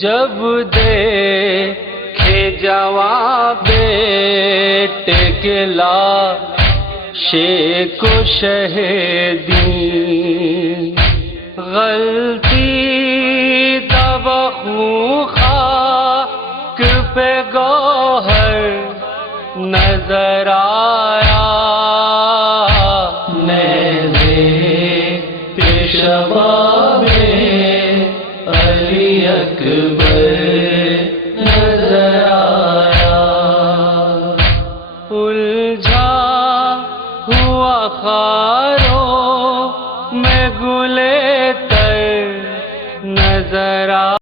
जब देखे जवां बेटे के लाशे को शहीदी, गलती तब खाक पे गौहर नजर आया। नेज़े पेशवा में अली अकबर नजर आया। उलझा हुआ